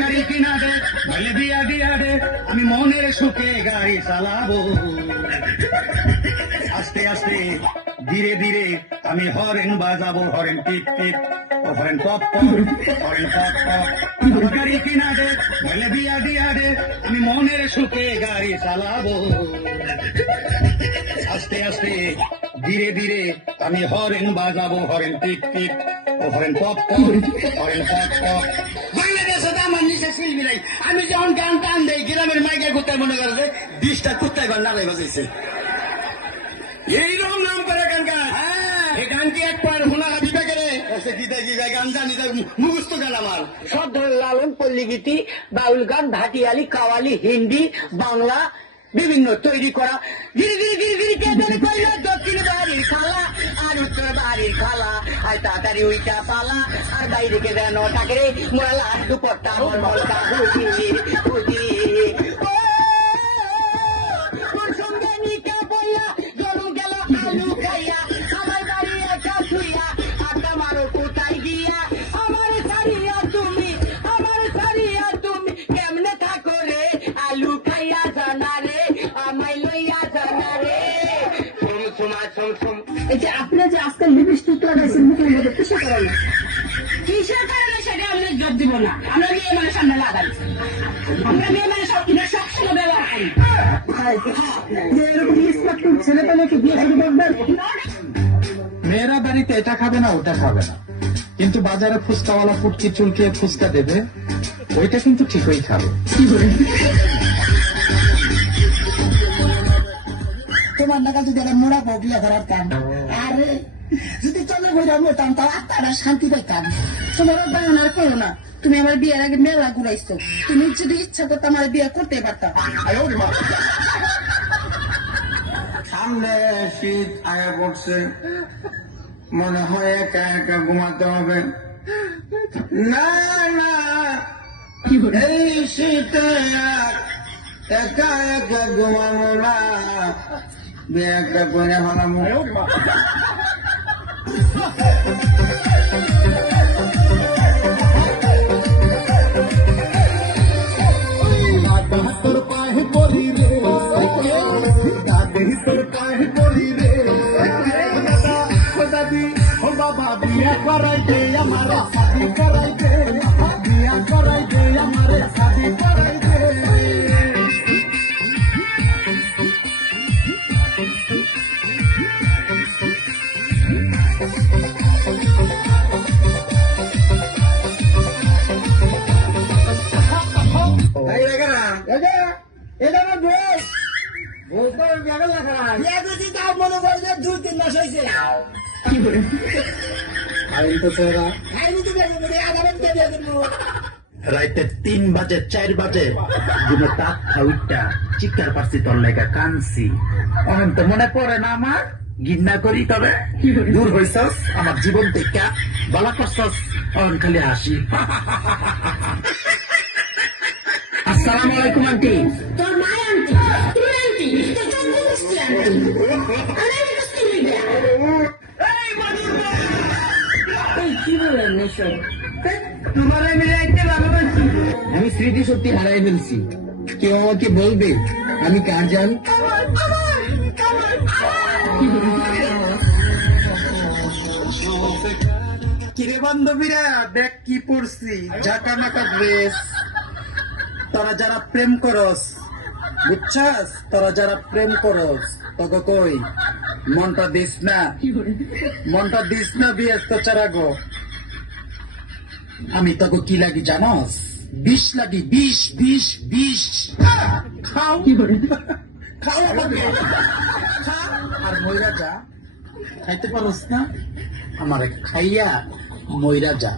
গাড়ি কিনা দে বলে বিয়া দিয়া দে, আমি মনের সুখে গাড়ি চালাবো। আস্তে আস্তে, ধীরে ধীরে আমি হরেন বাজাবো, হরেন টিপ টিপ হরেন পপ পপ, হরেন পপ পপ। গাড়ি কিনা দে বলে বিয়া দিয়া দে, আমি মনের সুখে গাড়ি চালাবো। আস্তে আস্তে, ধীরে ধীরে আমি হরেন বাজাবো, হরেন টিপ টিপ ও হরেন পপ পপ পপ পপ বাংলাদেশে তো আমার নিচে শিল্পী নাই আমি যখন গান টান দেই গ্রামের মাইকে কুত্তায় মনে করছে ডিসটা কুত্তায় বাজাইছে। এইরকম নাম করে গান গান এই গান কি হোনা গান জানি মুখস্থ গান আমার। সব ধরনের লালন পল্লী গীতি বাউল গান ভাটিয়ালি কাওয়ালি হিন্দি বাংলা বিভিন্ন তৈরি করা। গিরি গিরি কে ধরে দক্ষিণ বাড়ির খালা আর উত্তর বাড়ির খালা, আর তাড়াতাড়ি উইটা পালা। আর বাইরে কে দেন টাকে মোরা লাল দুপট্টা মলকা মল কা যে আপনি যে আজকাল লিপস্টিক লাগাইছেন মুখের মধ্যে কিসে করালেন কিসের কারণে সেটা আমরা জব দিব না। আমরা মেয়ে মানে সামনে লাগাই। আমরা মেয়ে মানে সব সবসময় ব্যবহার করি। এরকম স্মার্ট ছেলে পেলে কি বিয়ে শুরু করবেন মেয়েরা বাড়িতে এটা খাবে না ওটা খাবে না। কিন্তু বাজারে ফুচকাওয়ালা ফুটকি চুলকিয়ে ফুচকা দেবে ওইটা কিন্তু ঠিকই খাবে। যদি মোড়া করার কাম আরে যদি চলে বইরা মরতাম তাও আত্মারা শান্তি পাইতাম। তোমার করো না। তুমি আমার বিয়ের আগে মেলা ঘুরাইছো। তুমি যদি ইচ্ছা করতে আমার বিয়ে করতে পারতাম সামনে শীত আয়া পড়ছে। মনে হয় একা একা ঘুমাতে হবে। না না। এই শীতে একা একা ঘুমাবো না। বিয়ে করে বাবা বিয়া করাই দে আমার শাদি করাই দে বিয়া করাই দে আমার শাদি করাই মনে করে রাইতে তিন বাজে, চার বাজে। দিন তাক খাউটা পারছি তোর লেগা অনন্ত, মনে পড়ে না আমার? গিন্না করি তবে? দূর হইছস? আমার জীবন থেকে বলা করছস? অন খালি হাসি। আসসালামু আলাইকুম, আন্টি। আমি স্মৃতি সত্যি হারাই ফেলছি। কেউ আমাকে বলবে আমি কার জান? কিরে বান্ধবীরা দেখ কি পড়ছি ঝাঁকা নাকা ড্রেস তোরা যারা প্রেম করস বুঝছাস? তারা যারা প্রেম করস। তোকে কই মনটা দিস না। মনটা দিস না বিয়েস তো চারাগো আমি তোকে কি লাগি জানস? বিষ লাগি বিষ বিষ বিষ। খাও। খাও আমাকে। আর মইরা যা। খাইতে পারস না? আমারে খাইয়া মইরা যা।